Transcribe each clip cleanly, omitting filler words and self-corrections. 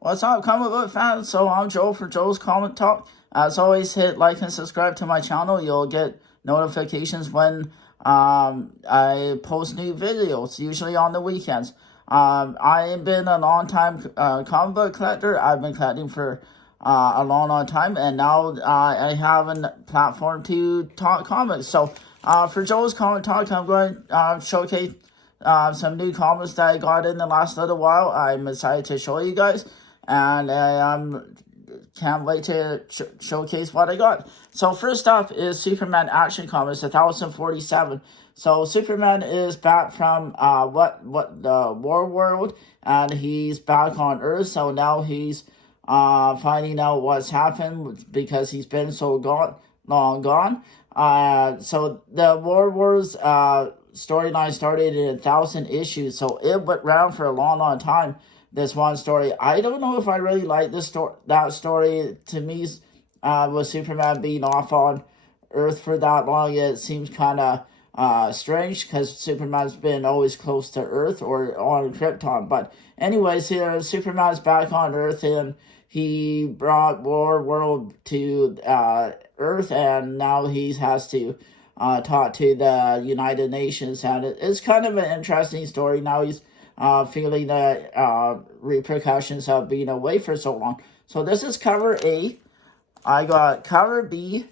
What's up, comic book fans? So I'm Joe for Joe's Comic Talk. As always, hit like and subscribe to my channel. You'll get notifications when I post new videos, usually on the weekends. I've been a long time comic book collector. I've been collecting for a long time, and now I have a platform to talk comics. So for Joe's Comic Talk, I'm going to showcase some new comics that I got in the last little while. I'm excited to show you guys, and I can't wait to showcase what I got. So first up is Superman Action Comics 1047. So Superman is back from the war world, and he's back on Earth. So now he's finding out what's happened because he's been so long gone. So the War Wars storyline started in 1,000 issues, so it went around for a long time. This one story, I don't know if I really like that story. To me, with Superman being off on Earth for that long, it seems kind of strange because Superman's been always close to Earth or on Krypton. But anyways, here Superman's back on Earth, and he brought War World to Earth, and now he has to talk to the United Nations, and it's kind of an interesting story. Now he's feeling the repercussions of being away for so long. So this is cover A. I got cover B,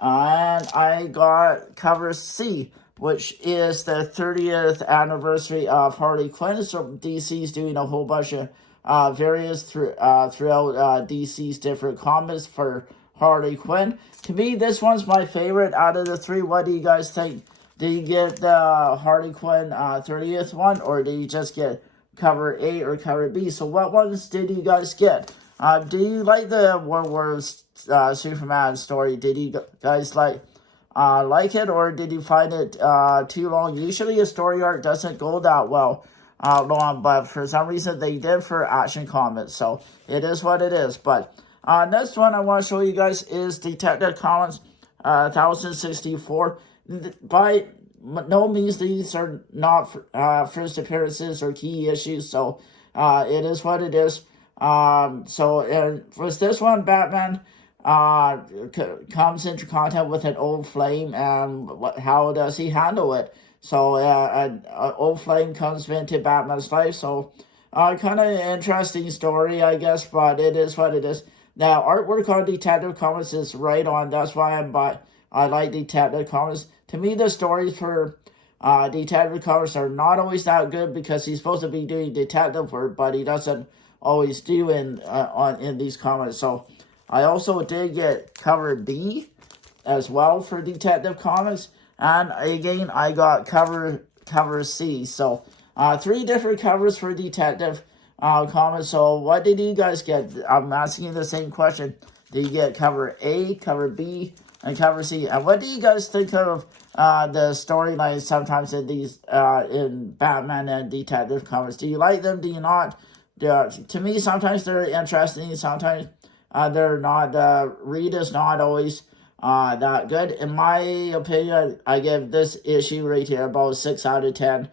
and I got cover C, which is the 30th anniversary of Harley Quinn. So DC's doing a whole bunch of various throughout DC's different comics for Harley Quinn. To me, this one's my favorite out of the three. What do you guys think? Did you get the Harley Quinn 30th one, or did you just get cover A or cover B? So what ones did you guys get? Do you like the War Wars Superman story? Did you guys like it, or did you find it too long? Usually a story arc doesn't go that long, but for some reason they did for Action Comics, so it is what it is. But next one I want to show you guys is Detective Comics 1064. By no means these are not first appearances or key issues, so it is what it is. So for this one, Batman comes into contact with an old flame, and how does he handle it? So an old flame comes into Batman's life, so kind of interesting story, I guess, but it is what it is. Now, artwork on Detective Comics is right on. That's why I like Detective Comics. To me, the stories for Detective Comics are not always that good because he's supposed to be doing detective work, but he doesn't always do in these comics. So I also did get cover B as well for Detective Comics, and again I got cover C. So three different covers for Detective Comics. So what did you guys get? I'm asking you the same question. Did you get cover A, cover B, and cover C? And what do you guys think of the storylines sometimes in these in Batman and Detective Comics? Do you like them? Do you not? To me, sometimes they're interesting. Sometimes they're not. The read is not always that good. In my opinion, I give this issue right here about 6 out of 10.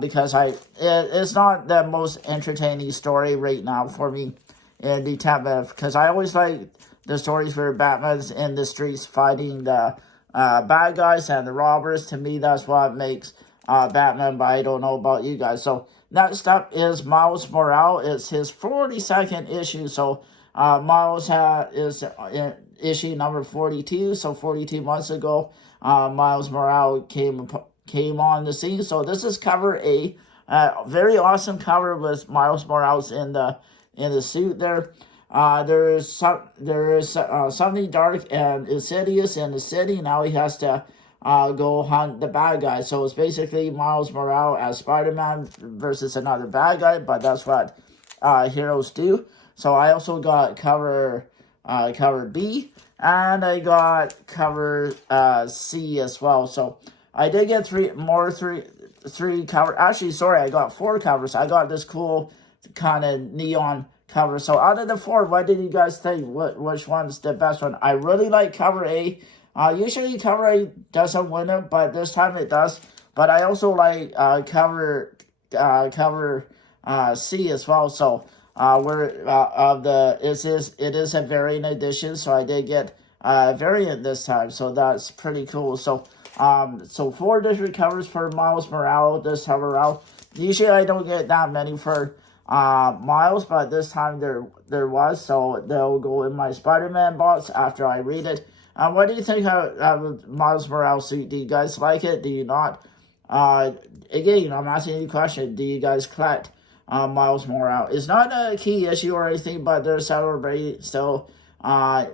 Because it's not the most entertaining story right now for me in Detective, because I always like the stories where Batman's in the streets fighting the bad guys and the robbers. To me, that's what makes Batman, but I don't know about you guys. So next up is Miles Morales. It's his 42nd issue, so Miles is in issue number 42, so 42 months ago, Miles Morales came on the scene. So this is cover A. Very awesome cover with Miles Morales in the suit there. There is something dark and insidious in the city. Now he has to go hunt the bad guy. So it's basically Miles Morales as Spider-Man versus another bad guy, but that's what heroes do. So I also got cover B, and I got cover C as well. So I did get three cover. Actually, sorry, I got 4 covers. I got this cool kind of neon cover. So out of the 4, what did you guys think? Which one's the best one? I really like cover A. Usually cover A doesn't win it, but this time it does. But I also like cover C as well. So where it is a variant edition, so I did get a variant this time, so that's pretty cool. So so 4 different covers for Miles Morales this time around. Usually I don't get that many for Miles, but this time there was, so they'll go in my Spider-Man box after I read it. What do you think of Miles Morales suit? Do you guys like it? Do you not? Again, I'm asking you a question. Do you guys collect Miles Morales? It's not a key issue or anything, but they're celebrating, still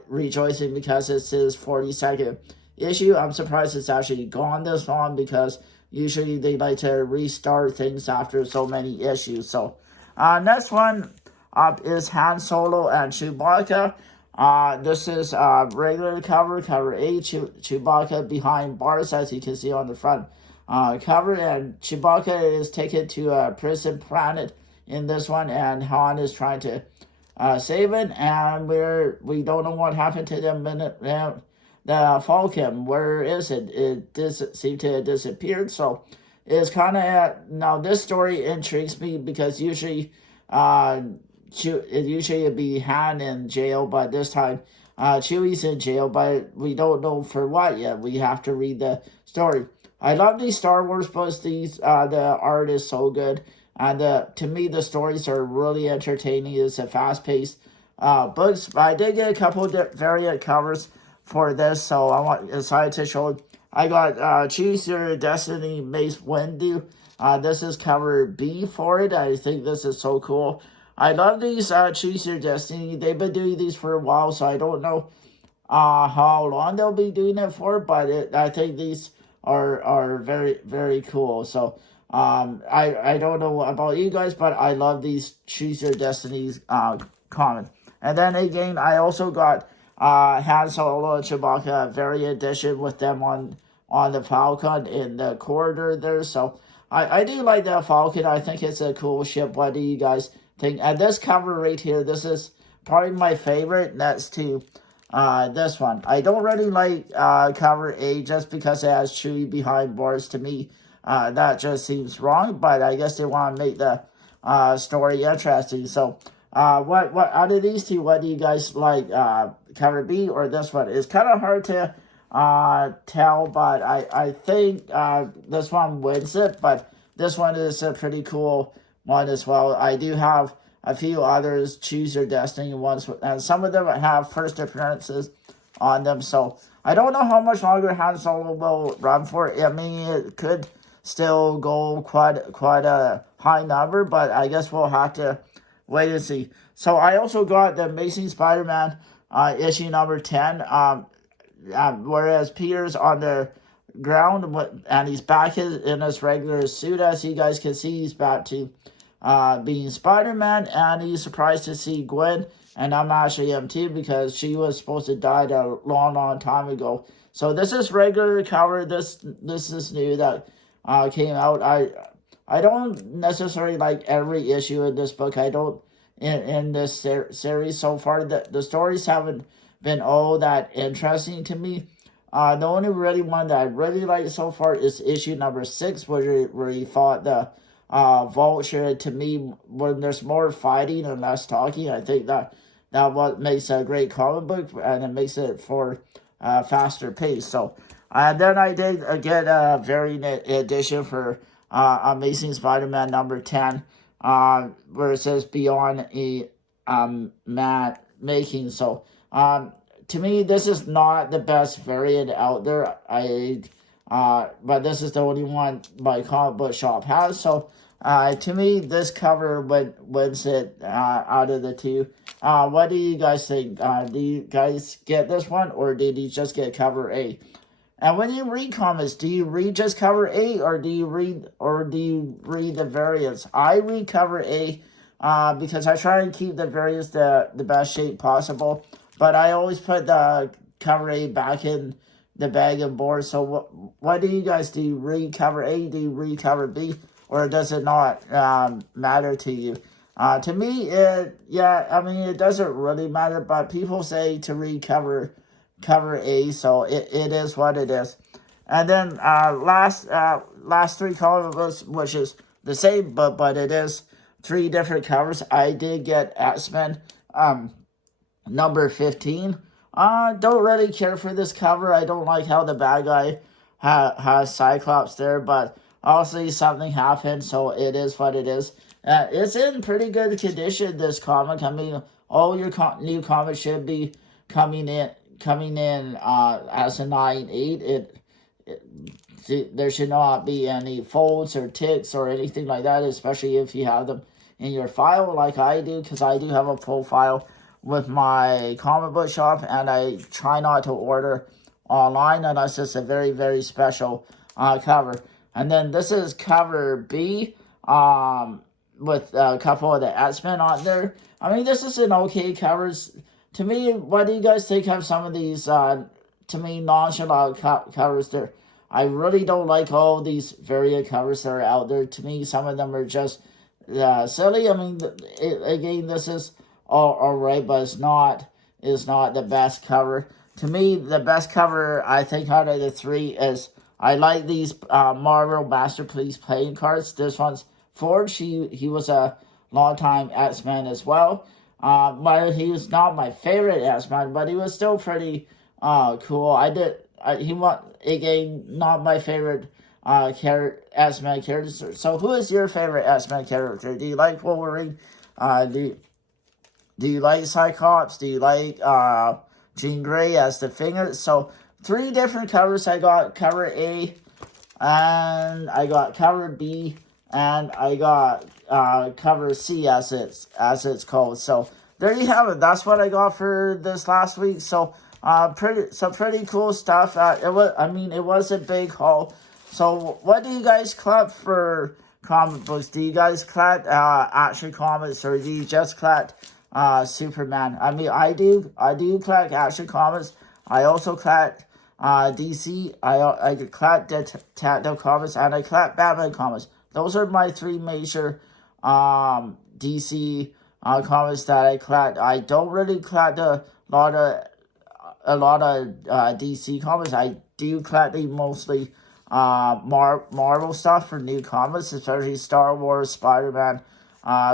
rejoicing because it's his 42nd issue. I'm surprised it's actually gone this long, because usually they like to restart things after so many issues. So next one up is Han Solo and Chewbacca. This is regular cover, cover A, Chewbacca behind bars, as you can see on the front cover, and Chewbacca is taken to a prison planet in this one, and Han is trying to save it, and we don't know what happened to them the Falcon. Where is it? It seemed to have disappeared. So it's kind of now this story intrigues me, because usually it'd be Han in jail, but this time Chewie's in jail, but we don't know for what yet. We have to read the story. I love these Star Wars books. These the art is so good, and to me the stories are really entertaining. It's a fast-paced books. But I did get a couple of variant covers for this, so I decided to show. I got Choose Your Destiny Mace Windu. This is cover B for it. I think this is so cool. I love these Choose Your Destiny. They've been doing these for a while, so I don't know how long they'll be doing it for, but I think these are very, very cool. So I don't know about you guys, but I love these Choose Your Destinies comics. And then again, I also got Han Solo and Chewbacca variant edition with them on the Falcon in the corridor there. So I do like that Falcon. I think it's a cool ship. What do you guys think? And this cover right here, this is probably my favorite next to this one. I don't really like cover A just because it has Chewie behind bars. To me, that just seems wrong, but I guess they want to make the story interesting. So what out of these two, what do you guys like, cover B or this one? It's kind of hard to tell, but I think this one wins it, but this one is a pretty cool one as well. I do have a few others, Choose Your Destiny ones, and some of them have first appearances on them, so I don't know how much longer Han Solo will run for. I mean, it could still go quite a high number, but I guess we'll have to wait and see. So I also got the Amazing Spider-Man issue number 10, whereas Peter's on the ground, and he's back in his regular suit. As you guys can see, he's back to being Spider-Man, and he's surprised to see Gwen, and I'm actually am too, because she was supposed to die a long time ago. So this is regular cover. This is new that came out. I don't necessarily like every issue in this book. I don't in this series so far. The stories haven't been all that interesting to me. The only really one that I really like so far is issue number 6, where he fought the Vulture. To me, when there's more fighting and less talking, I think that what makes a great comic book, and it makes it for faster pace. So, and then I did get a variant edition for Amazing Spider-Man number 10, where it says Beyond a Matt Making. So, to me, this is not the best variant out there. But this is the only one my comic book shop has. So, to me, this cover wins it out of the two. What do you guys think? Do you guys get this one, or did you just get cover A? And when you read comics, do you read just cover A, or do you read the variants? I read cover A because I try and keep the variants the best shape possible. But I always put the cover A back in the bag and board. So what do you guys do? You read cover A? Do you read cover B? Or does it not matter to you? To me, it doesn't really matter. But people say to read cover A, so it is what it is. And then last 3 comic books, which is the same, but it is 3 different covers. I did get X-Men number 15. Don't really care for this cover. I don't like how the bad guy has Cyclops there, but obviously something happened, so it is what it is. It's in pretty good condition, this comic. I mean, all your new comics should be coming in as a 9/8. There should not be any folds or ticks or anything like that, especially if you have them in your file like I do, because I do have a profile with my comic book shop, and I try not to order online unless it's a very, very special cover. And then this is cover B, with a couple of the X-Men on there. I mean, this is an okay covers. To me, what do you guys think of some of these, to me, nonchalant covers there? I really don't like all these variant covers that are out there. To me, some of them are just silly. I mean, again, this is all right, but it's not the best cover. To me, the best cover, I think, out of the 3 is, I like these Marvel Masterpiece playing cards. This one's Forge. He was a long-time X-Men as well. But he was not my favorite X-Men, but he was still pretty cool. He was, again, not my favorite X-Men character. So who is your favorite X-Men character? Do you like Wolverine? Do you like Cyclops? Do you like Jean Grey as the Finger? So 3 different covers. I got cover A, and I got cover B, and I got cover C as it's called. So there you have it. That's what I got for this last week. So pretty cool stuff. It was a big haul. So what do you guys collect for comic books? Do you guys collect action comics, or do you just collect Superman? I mean, I do collect action comics. I also collect DC. I collect Detective Comics, and I collect Batman comics. Those are my 3 major DC comics that I collect. I don't really collect a lot of DC comics. I do collect mostly Marvel stuff for new comics, especially Star Wars, Spider-Man.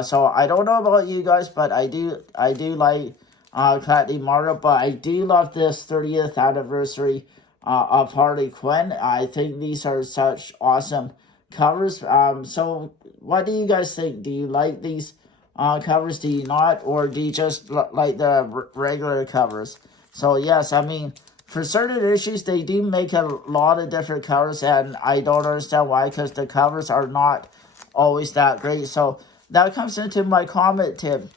So I don't know about you guys, but I do like collecting Marvel. But I do love this 30th anniversary of Harley Quinn. I think these are such awesome covers. So what do you guys think? Do you like these covers? Do you not? Or do you just like the regular covers? So yes, I mean, for certain issues, they do make a lot of different covers, and I don't understand why, because the covers are not always that great. So that comes into my comment tip.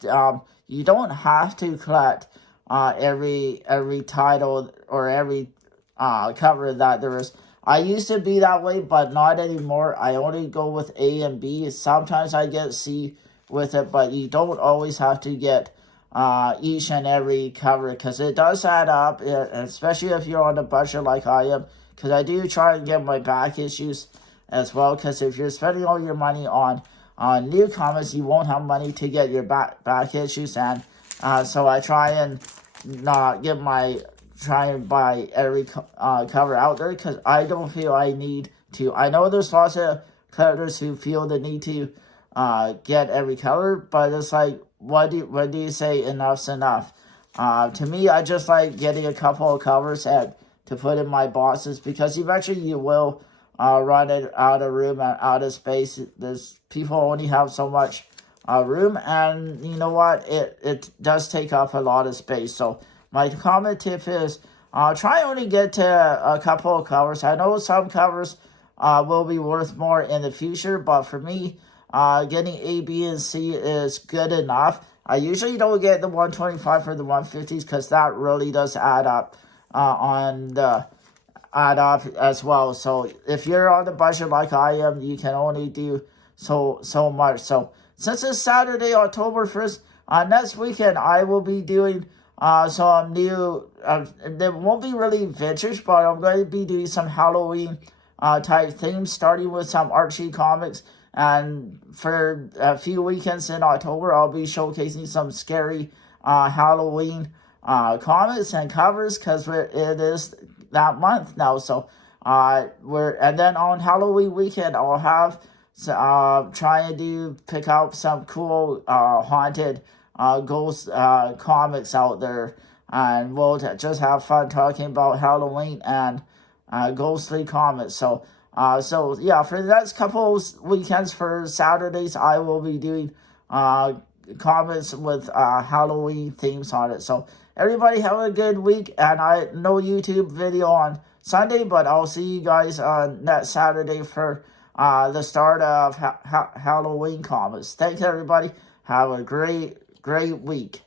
You don't have to collect every title or every cover that there is. I used to be that way, but not anymore. I only go with A and B. Sometimes I get C with it, but you don't always have to get each and every cover, because it does add up, especially if you're on a budget like I am, because I do try and get my back issues as well, because if you're spending all your money on new comics, you won't have money to get your back issues, and so I try and try and buy every cover out there, because I don't feel I need to. I know there's lots of collectors who feel the need to get every cover, but it's like, when do you say enough's enough? To me, I just like getting a couple of covers to put in my boxes, because eventually you will run it out of room and out of space. People only have so much room, and you know what? It does take up a lot of space. So my comment tip is, try only get to a couple of covers. I know some covers will be worth more in the future, but for me, getting A, B, and C is good enough. I usually don't get the 125 for the 150s, because that really does add up as well. So if you're on the budget like I am, you can only do so much. So since it's Saturday, October 1st, next weekend I will be doing some new, there won't be really vintage, but I'm going to be doing some Halloween type themes, starting with some Archie comics. And for a few weekends in October, I'll be showcasing some scary Halloween comics and covers, because it is that month now. So and then on Halloween weekend, I'll have trying to pick out some cool haunted ghost comics out there, and we'll just have fun talking about Halloween and ghostly comics. So yeah, for the next couple weekends, for Saturdays, I will be doing comics with Halloween themes on it. So everybody have a good week, and no YouTube video on Sunday, but I'll see you guys next Saturday for the start of Halloween comics. Thanks, everybody. Have a great week.